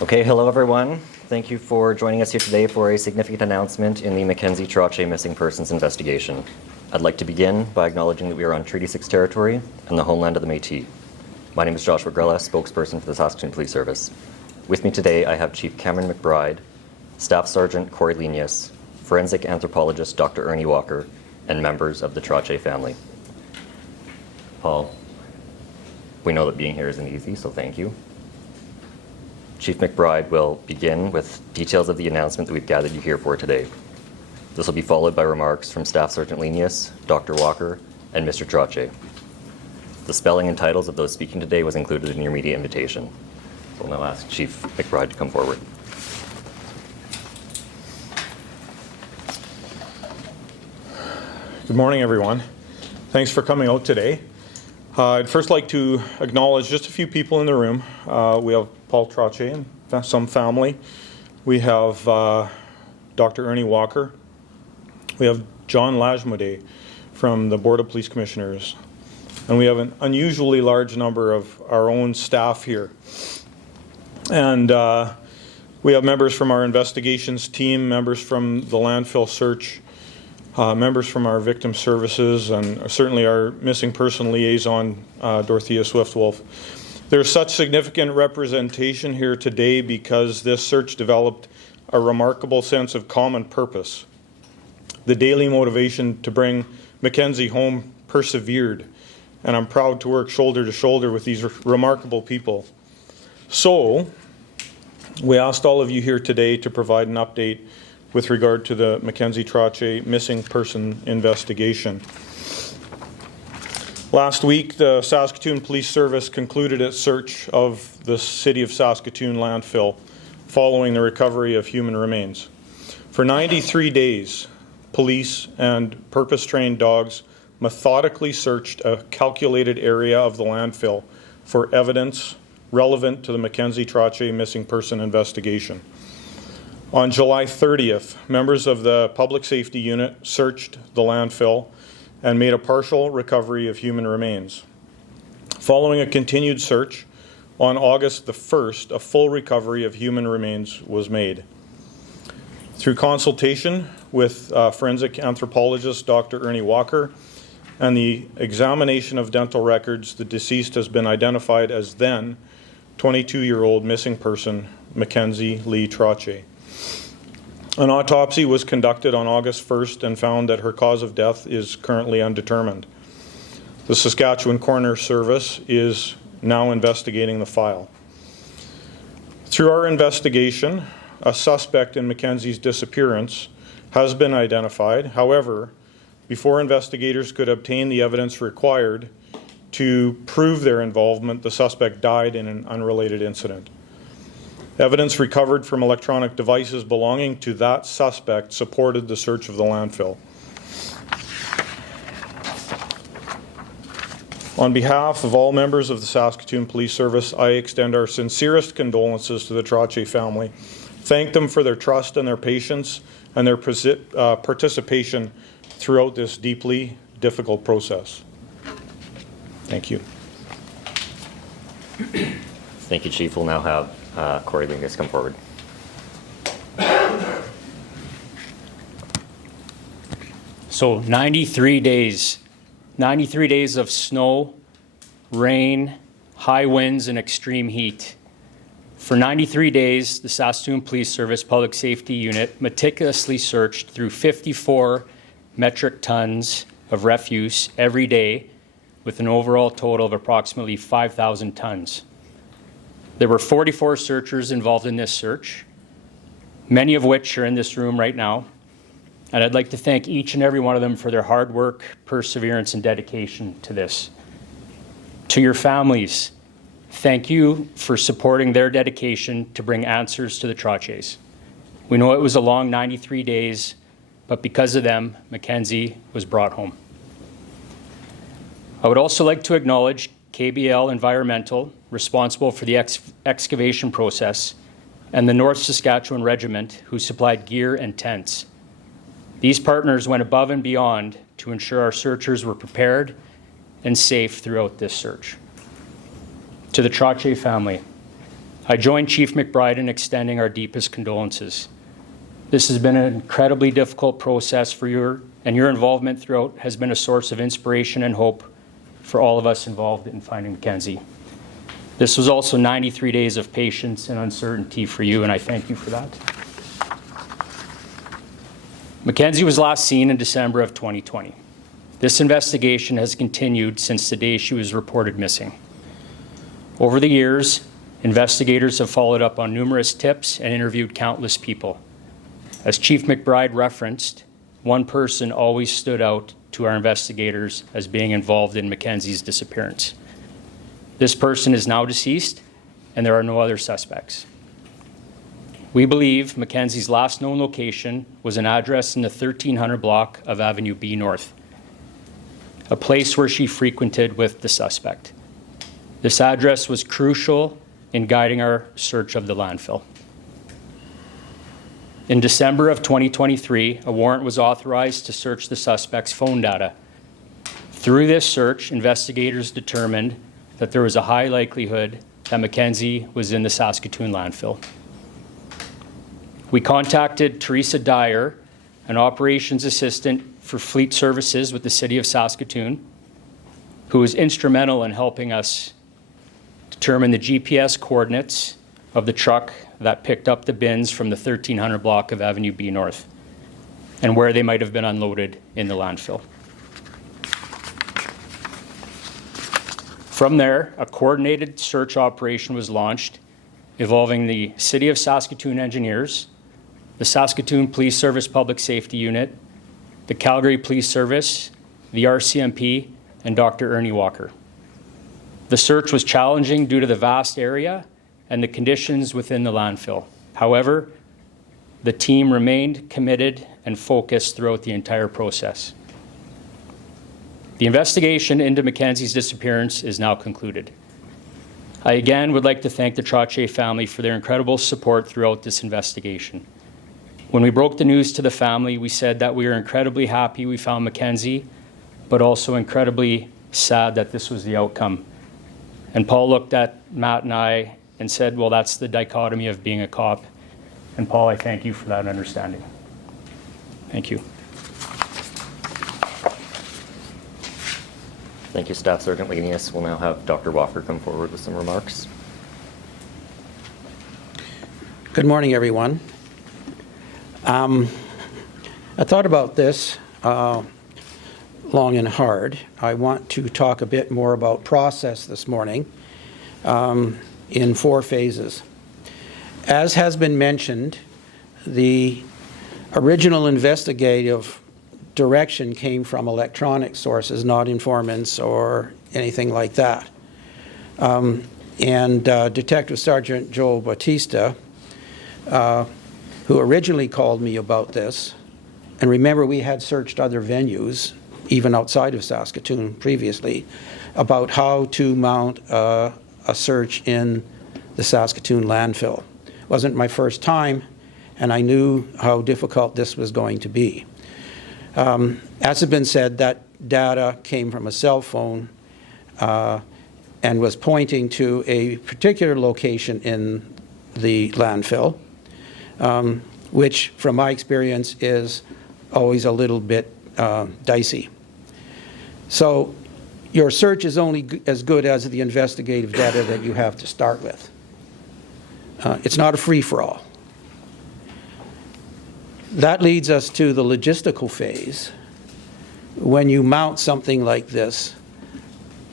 Okay, hello everyone. Thank you for joining us here today for a significant announcement in the Mackenzie Trottier missing persons investigation. I'd like to begin by acknowledging that we are on Treaty 6 territory and the homeland of the Métis. My name is Joshua Grella, spokesperson for the Saskatoon Police Service. With me today, I have Chief Cameron McBride, Staff Sergeant Corey Lenius, forensic anthropologist Dr. Ernie Walker, and members of the Trottier family. Paul, we know that being here isn't easy, so thank you. Chief McBride will begin with details of the announcement that we've gathered you here for today. This will be followed by remarks from Staff Sergeant Lenius, Dr. Walker, and Mr. Trottier. The spelling and titles of those speaking today was included in your media invitation. We'll now ask Chief McBride to come forward. Good morning, everyone. Thanks for coming out today. I'd first like to acknowledge just a few people in the room. We have Paul Trottier and some family. We have Dr. Ernie Walker. We have John Lajmode from the Board of Police Commissioners. And we have an unusually large number of our own staff here. And we have members from our investigations team, members from the landfill search, members from our victim services, and certainly our missing person liaison, Dorothea Swift-Wolf. There's such significant representation here today because this search developed a remarkable sense of common purpose. The daily motivation to bring Mackenzie home persevered, and I'm proud to work shoulder to shoulder with these remarkable people. So, we asked all of you here today to provide an update with regard to the Mackenzie Trottier missing person investigation. Last week, the Saskatoon Police Service concluded its search of the City of Saskatoon landfill following the recovery of human remains. For 93 days, police and purpose-trained dogs methodically searched a calculated area of the landfill for evidence relevant to the Mackenzie Trottier missing person investigation. On July 30th, members of the Public Safety Unit searched the landfill and made a partial recovery of human remains. Following a continued search, on August the 1st, a full recovery of human remains was made. Through consultation with forensic anthropologist Dr. Ernie Walker and the examination of dental records, the deceased has been identified as then 22-year-old missing person Mackenzie Lee Trottier. An autopsy was conducted on August 1st and found that her cause of death is currently undetermined. The Saskatchewan Coroner Service is now investigating the file. Through our investigation, a suspect in Mackenzie's disappearance has been identified. However, before investigators could obtain the evidence required to prove their involvement, the suspect died in an unrelated incident. Evidence recovered from electronic devices belonging to that suspect supported the search of the landfill. On behalf of all members of the Saskatoon Police Service, I extend our sincerest condolences to the Trottier family. Thank them for their trust and their patience and their participation throughout this deeply difficult process. Thank you. Thank you, Chief. We'll now have Corey Lenius come forward. So 93 days of snow, rain, high winds, and extreme heat. For 93 days, the Saskatoon Police Service Public Safety Unit meticulously searched through 54 metric tons of refuse every day with an overall total of approximately 5,000 tons. There were 44 searchers involved in this search, many of which are in this room right now, and I'd like to thank each and every one of them for their hard work, perseverance, and dedication to this. To your families, thank you for supporting their dedication to bring answers to the Trottiers. We know it was a long 93 days, but because of them, Mackenzie was brought home. I would also like to acknowledge KBL Environmental, responsible for the excavation process, and the North Saskatchewan Regiment, who supplied gear and tents. These partners went above and beyond to ensure our searchers were prepared and safe throughout this search. To the Trottier family, I join Chief McBride in extending our deepest condolences. This has been an incredibly difficult process for you, and your involvement throughout has been a source of inspiration and hope for all of us involved in finding Mackenzie. This was also 93 days of patience and uncertainty for you, and I thank you for that. Mackenzie was last seen in December of 2020. This investigation has continued since the day she was reported missing. Over the years, investigators have followed up on numerous tips and interviewed countless people. As Chief McBride referenced, one person always stood out to our investigators as being involved in Mackenzie's disappearance. This person is now deceased, and there are no other suspects. We believe Mackenzie's last known location was an address in the 1300 block of Avenue B North, a place where she frequented with the suspect. This address was crucial in guiding our search of the landfill. In December of 2023, a warrant was authorized to search the suspect's phone data. Through this search, investigators determined that there was a high likelihood that Mackenzie was in the Saskatoon landfill. We contacted Teresa Dyer, an operations assistant for fleet services with the City of Saskatoon, who was instrumental in helping us determine the GPS coordinates of the truck that picked up the bins from the 1300 block of Avenue B North and where they might have been unloaded in the landfill. From there, a coordinated search operation was launched involving the City of Saskatoon engineers, the Saskatoon Police Service Public Safety Unit, the Calgary Police Service, the RCMP, and Dr. Ernie Walker. The search was challenging due to the vast area and the conditions within the landfill. However, the team remained committed and focused throughout the entire process. The investigation into Mackenzie's disappearance is now concluded. I again would like to thank the Trottier family for their incredible support throughout this investigation. When we broke the news to the family, we said that we are incredibly happy we found Mackenzie, but also incredibly sad that this was the outcome. And Paul looked at Matt and I and said, well, that's the dichotomy of being a cop. And Paul, I thank you for that understanding. Thank you. Thank you, Staff Sergeant Lenius. We'll now have Dr. Walker come forward with some remarks. Good morning, everyone. I thought about this long and hard. I want to talk a bit more about process this morning in 4 phases. As has been mentioned, the original investigative direction came from electronic sources, not informants or anything like that. Detective Sergeant Joel Bautista, who originally called me about this, and remember we had searched other venues, even outside of Saskatoon previously, about how to mount a search in the Saskatoon landfill. It wasn't my first time, and I knew how difficult this was going to be. As has been said, that data came from a cell phone and was pointing to a particular location in the landfill, which from my experience is always a little bit dicey. So your search is only as good as the investigative data that you have to start with. It's not a free-for-all. That leads us to the logistical phase. When you mount something like this,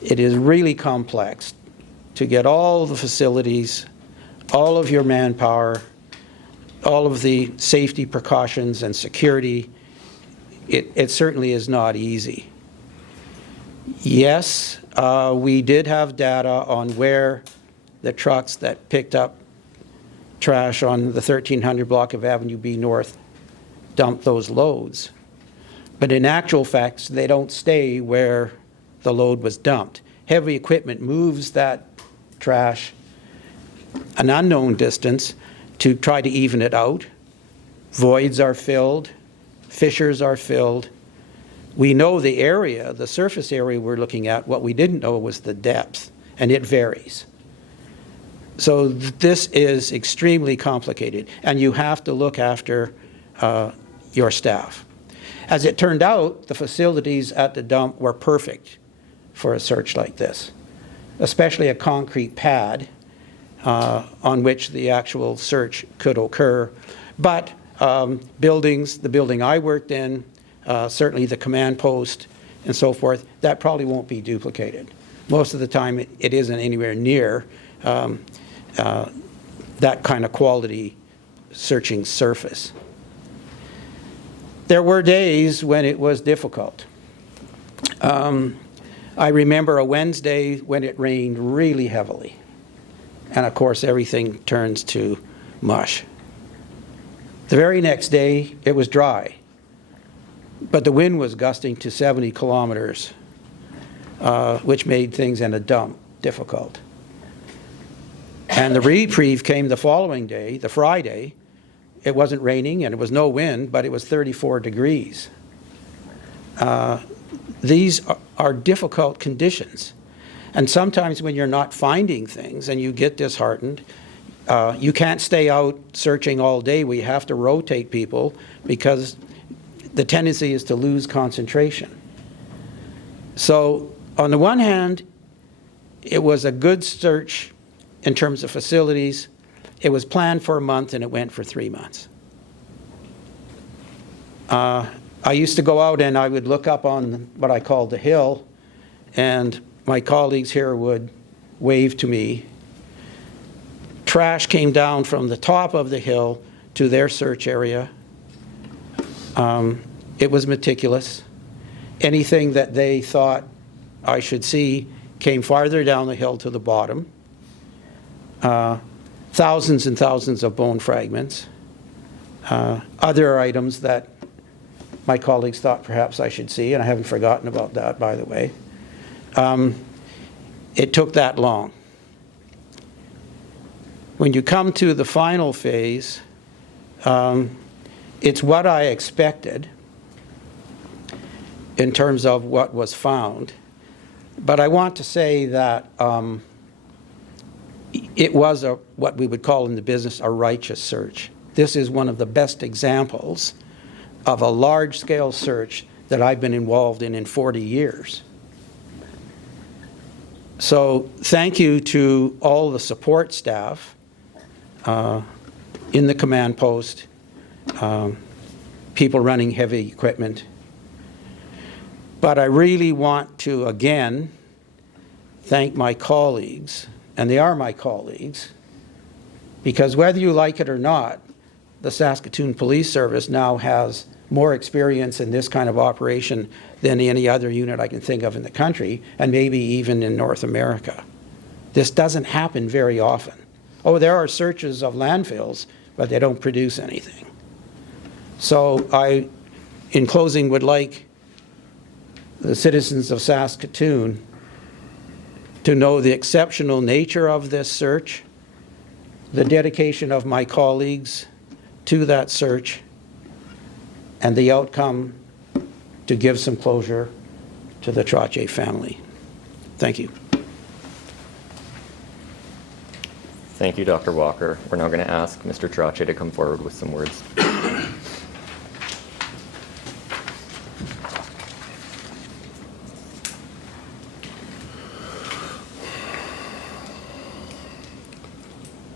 it is really complex to get all the facilities, all of your manpower, all of the safety precautions and security. It certainly is not easy. Yes, we did have data on where the trucks that picked up trash on the 1300 block of Avenue B North dumped those loads. But in actual fact, they don't stay where the load was dumped. Heavy equipment moves that trash an unknown distance to try to even it out. Voids are filled, fissures are filled. We know the area, the surface area we're looking at. What we didn't know was the depth, and it varies. So this is extremely complicated, and you have to look after your staff. As it turned out, the facilities at the dump were perfect for a search like this, especially a concrete pad on which the actual search could occur. But buildings, the building I worked in, certainly the command post and so forth, that probably won't be duplicated. Most of the time it isn't anywhere near that kind of quality searching surface. There were days when it was difficult. I remember a Wednesday when it rained really heavily. And of course, everything turns to mush. The very next day, it was dry. But the wind was gusting to 70 kilometers, which made things in a dump difficult. And the reprieve came the following day, the Friday. It wasn't raining and it was no wind, but it was 34 degrees. These are difficult conditions. And sometimes when you're not finding things and you get disheartened, you can't stay out searching all day. We have to rotate people because the tendency is to lose concentration. So on the one hand, it was a good search in terms of facilities. It was planned for a month and it went for 3 months. I used to go out and I would look up on what I called the hill, and my colleagues here would wave to me. Trash came down from the top of the hill to their search area. It was meticulous. Anything that they thought I should see came farther down the hill to the bottom. Thousands and thousands of bone fragments. Other items that my colleagues thought perhaps I should see, and I haven't forgotten about that, by the way. It took that long. When you come to the final phase, it's what I expected in terms of what was found. But I want to say that it was what we would call in the business a righteous search. This is one of the best examples of a large-scale search that I've been involved in 40 years. So thank you to all the support staff in the command post, people running heavy equipment. But I really want to, again, thank my colleagues, and they are my colleagues, because whether you like it or not, the Saskatoon Police Service now has more experience in this kind of operation than any other unit I can think of in the country, and maybe even in North America. This doesn't happen very often. Oh, there are searches of landfills, but they don't produce anything. So I, in closing, would like the citizens of Saskatoon to know the exceptional nature of this search, the dedication of my colleagues to that search, and the outcome to give some closure to the Trottier family. Thank you. Thank you, Dr. Walker. We're now going to ask Mr. Trottier to come forward with some words.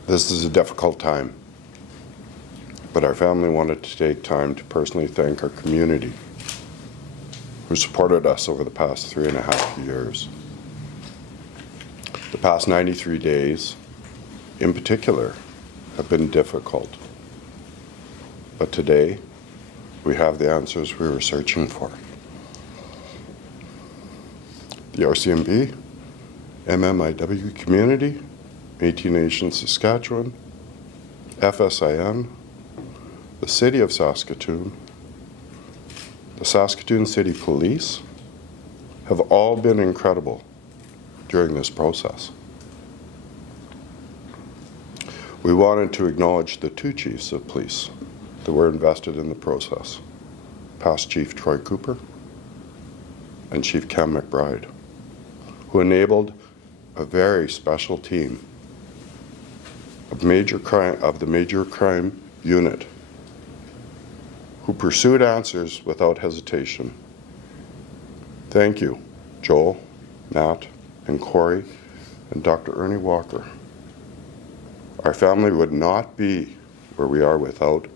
This is a difficult time, but our family wanted to take time to personally thank our community who supported us over the past 3.5 years. The past 93 days, in particular, have been difficult. But today, we have the answers we were searching for. The RCMP, MMIW community, Métis Nation Saskatchewan, FSIN, the City of Saskatoon, the Saskatoon City Police have all been incredible during this process. We wanted to acknowledge the 2 chiefs of police that were invested in the process, past Chief Troy Cooper and Chief Cam McBride, who enabled a very special team of the major crime unit who pursued answers without hesitation. Thank you, Joel, Matt, and Corey, and Dr. Ernie Walker. Our family would not be where we are without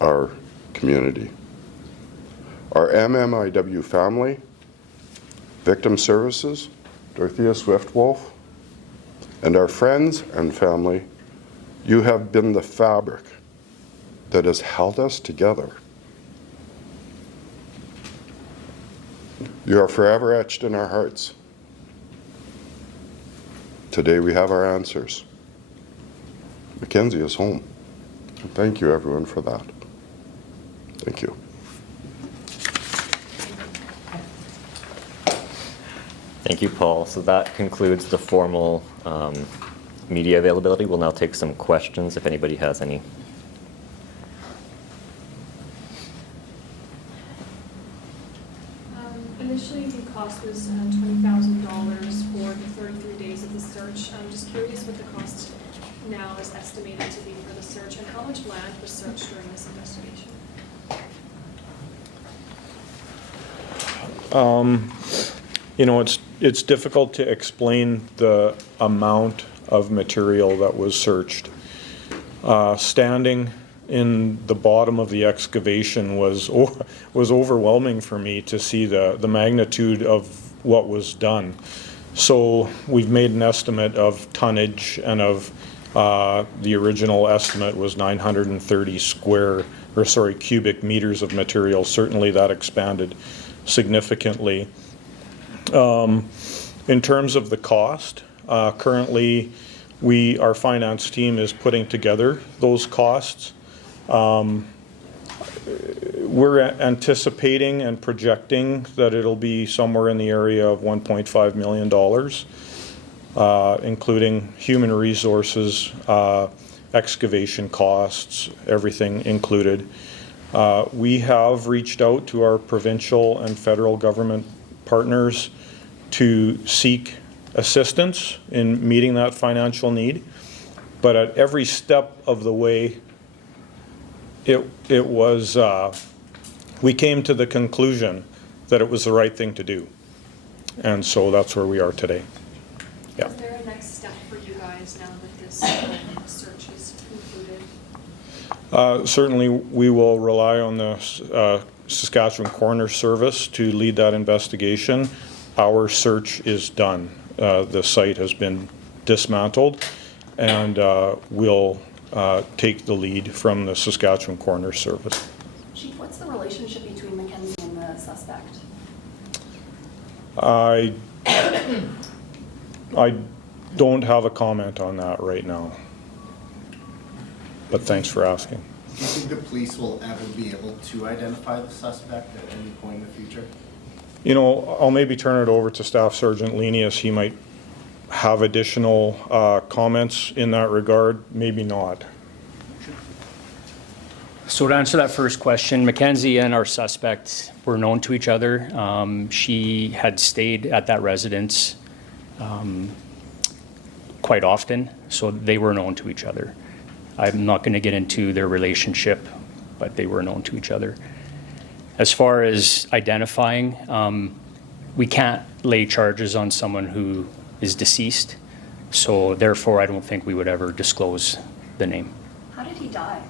our community. Our MMIW family, Victim Services, Dorothea Swift-Wolf, and our friends and family, you have been the fabric that has held us together. You are forever etched in our hearts. Today we have our answers. Mackenzie is home. And thank you, everyone, for that. Thank you. Thank you, Paul. So that concludes the formal media availability. We'll now take some questions if anybody has any. Initially, the cost was $20,000 for the 33 days of the search. I'm just curious what the cost now is estimated to be for the search, and how much land was searched during this investigation? You know, it's difficult to explain the amount of material that was searched. Standing in the bottom of the excavation was overwhelming for me to see the magnitude of what was done. So we've made an estimate of tonnage, and of the original estimate was 930 cubic meters of material. Certainly that expanded significantly. In terms of the cost, currently our finance team is putting together those costs. We're anticipating and projecting that it'll be somewhere in the area of $1.5 million, including human resources, excavation costs, everything included. We have reached out to our provincial and federal government partners to seek assistance in meeting that financial need, but at every step of the way, it was we came to the conclusion that it was the right thing to do, and so that's where we are today. Yeah. Is there a next step for you guys now that this search is concluded? Certainly, we will rely on the Saskatchewan Coroner Service to lead that investigation. Our search is done. The site has been dismantled, and we'll take the lead from the Saskatchewan Coroner Service. Chief, what's the relationship between Mackenzie and the suspect? I don't have a comment on that right now, but thanks for asking. Do you think the police will ever be able to identify the suspect at any point in the future? You know, I'll maybe turn it over to Staff Sergeant Lenius. He might have additional comments in that regard, maybe not. So to answer that first question, Mackenzie and our suspect were known to each other. She had stayed at that residence quite often, so they were known to each other. I'm not going to get into their relationship, but they were known to each other. As far as identifying, we can't lay charges on someone who is deceased, so therefore I don't think we would ever disclose the name. How did he die?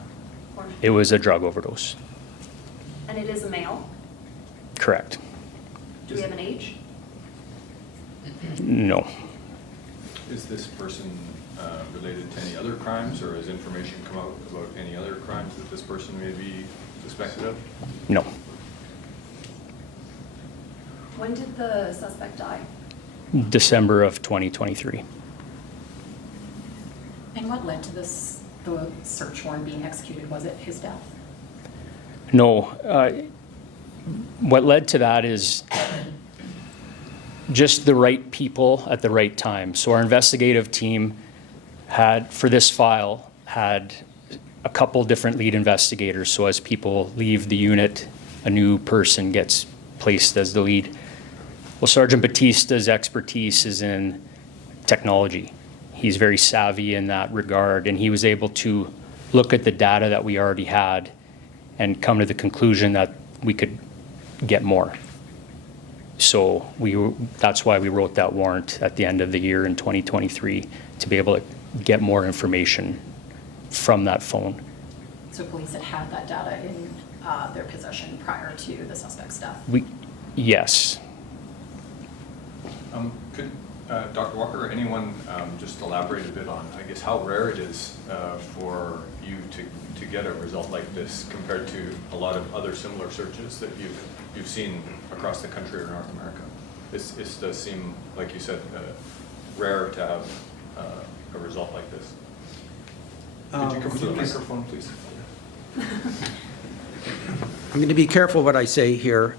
Or, It was a drug overdose. and it is a male? Correct. Do we have an age? No. Is this person related to any other crimes, or has information come out about any other crimes that this person may be suspected of? No. When did the suspect die? December of 2023. And what led to this, the search warrant being executed? Was it his death? No. What led to that is just the right people at the right time. So our investigative team had, for this file, had a couple different lead investigators. So as people leave the unit, a new person gets placed as the lead. Well, Sergeant Batista's expertise is in technology. He's very savvy in that regard, and he was able to look at the data that we already had and come to the conclusion that we could get more. So that's why we wrote that warrant at the end of the year in 2023, to be able to get more information from that phone. So police had that data in their possession prior to the suspect's death? Yes. Could Dr. Walker or anyone just elaborate a bit on, I guess, how rare it is for you to get a result like this compared to a lot of other similar searches that you've seen across the country or North America? This does seem, like you said, rare to have a result like this. Could you come to the microphone, please? I'm going to be careful what I say here.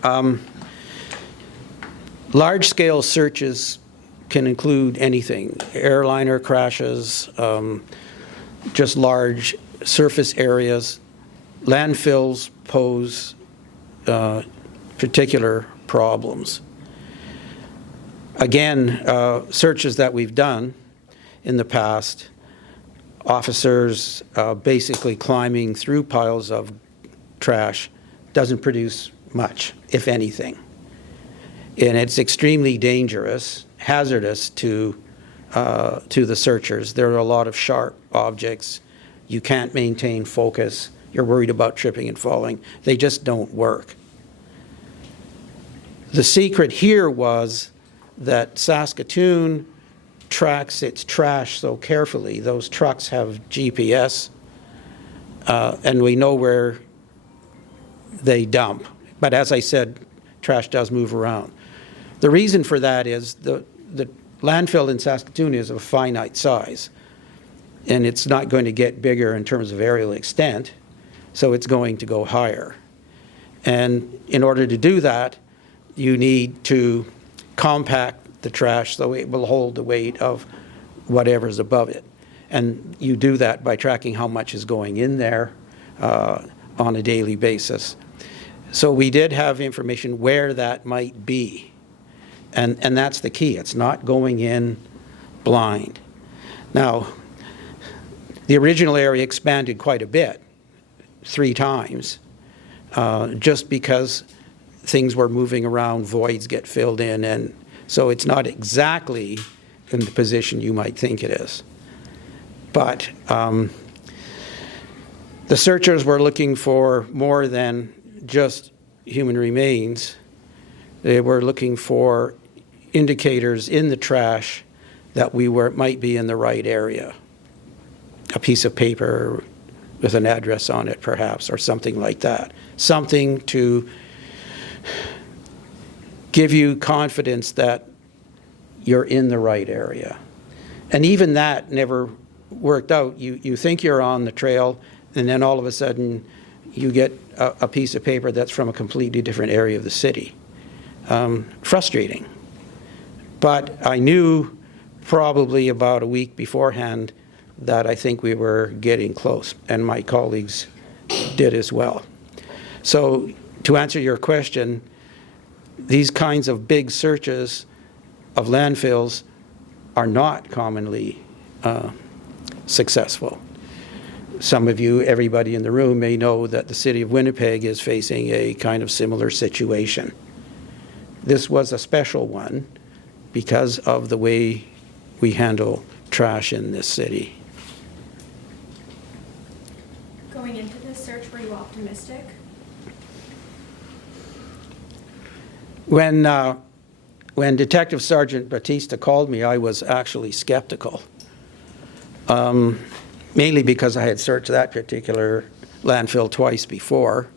Large-scale searches can include anything, airliner crashes, just large surface areas. Landfills pose particular problems. Again, searches that we've done in the past, officers basically climbing through piles of trash doesn't produce much, if anything. And it's extremely dangerous, hazardous to the searchers. There are a lot of sharp objects. You can't maintain focus. You're worried about tripping and falling. They just don't work. The secret here was that Saskatoon tracks its trash so carefully. Those trucks have GPS, and we know where they dump. But as I said, trash does move around. The reason for that is the landfill in Saskatoon is of a finite size, and it's not going to get bigger in terms of aerial extent, so it's going to go higher. And in order to do that, you need to compact the trash so it will hold the weight of whatever's above it. And you do that by tracking how much is going in there on a daily basis. So we did have information where that might be. And that's the key. It's not going in blind. Now, the original area expanded quite a bit, 3 times, just because things were moving around, voids get filled in, and so it's not exactly in the position you might think it is. But the searchers were looking for more than just human remains. They were looking for indicators in the trash that we might be in the right area. A piece of paper with an address on it, perhaps, or something like that. Something to give you confidence that you're in the right area. And even that never worked out. You think you're on the trail, and then all of a sudden you get a piece of paper that's from a completely different area of the city. Frustrating. But I knew probably about a week beforehand that I think we were getting close, and my colleagues did as well. So to answer your question, these kinds of big searches of landfills are not commonly successful. Some of you, everybody in the room, may know that the city of Winnipeg is facing a kind of similar situation. This was a special one because of the way we handle trash in this city. Going into this search, were you optimistic? When Detective Sergeant Batista called me, I was actually skeptical, mainly because I had searched that particular landfill twice before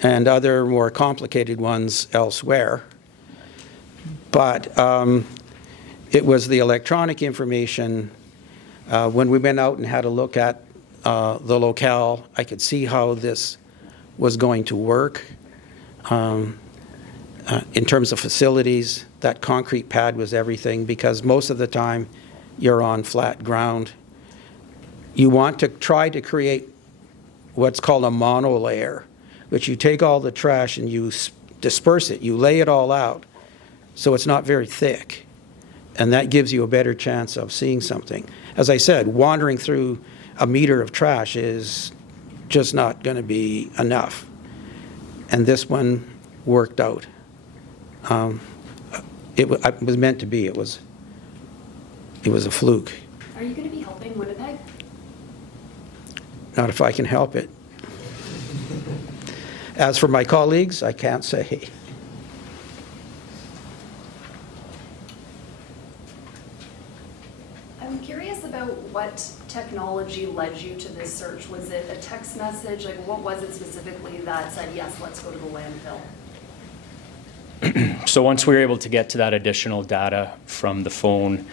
and other more complicated ones elsewhere. But it was the electronic information. When we went out and had a look at the locale, I could see how this was going to work. In terms of facilities, that concrete pad was everything, because most of the time you're on flat ground. You want to try to create what's called a monolayer, which you take all the trash and you disperse it. You lay it all out so it's not very thick. and that gives you a better chance of seeing something. As I said, wandering through a meter of trash is just not going to be enough. And this one worked out. It was meant to be. It was a fluke. Are you going to be helping Winnipeg? Not if I can help it. As for my colleagues, I can't say. I'm curious about what technology led you to this search. Was it a text message? Like, what was it specifically that said, yes, let's go to the landfill? So once we were able to get to that additional data from the phone,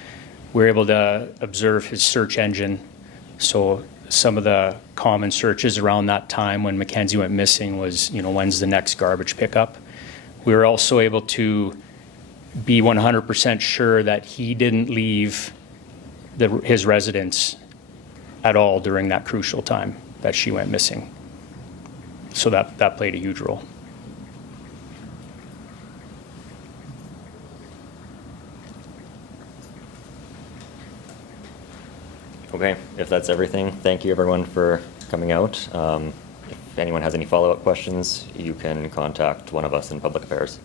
we were able to observe his search engine. So some of the common searches around that time when Mackenzie went missing was, when's the next garbage pickup? We were also able to be 100% sure that he didn't leave his residence at all during that crucial time that she went missing. So that played a huge role. Okay, if that's everything, thank you everyone for coming out. If anyone has any follow-up questions, you can contact one of us in Public Affairs.